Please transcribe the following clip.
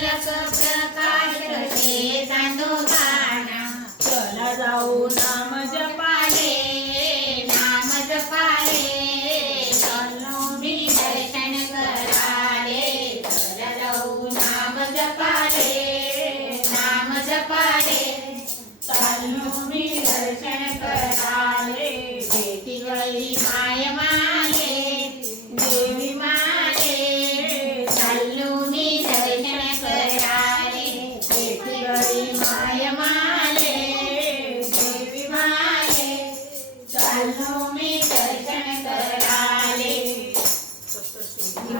Gracias. चाललो में दर्शन कराले सप्तशृंगी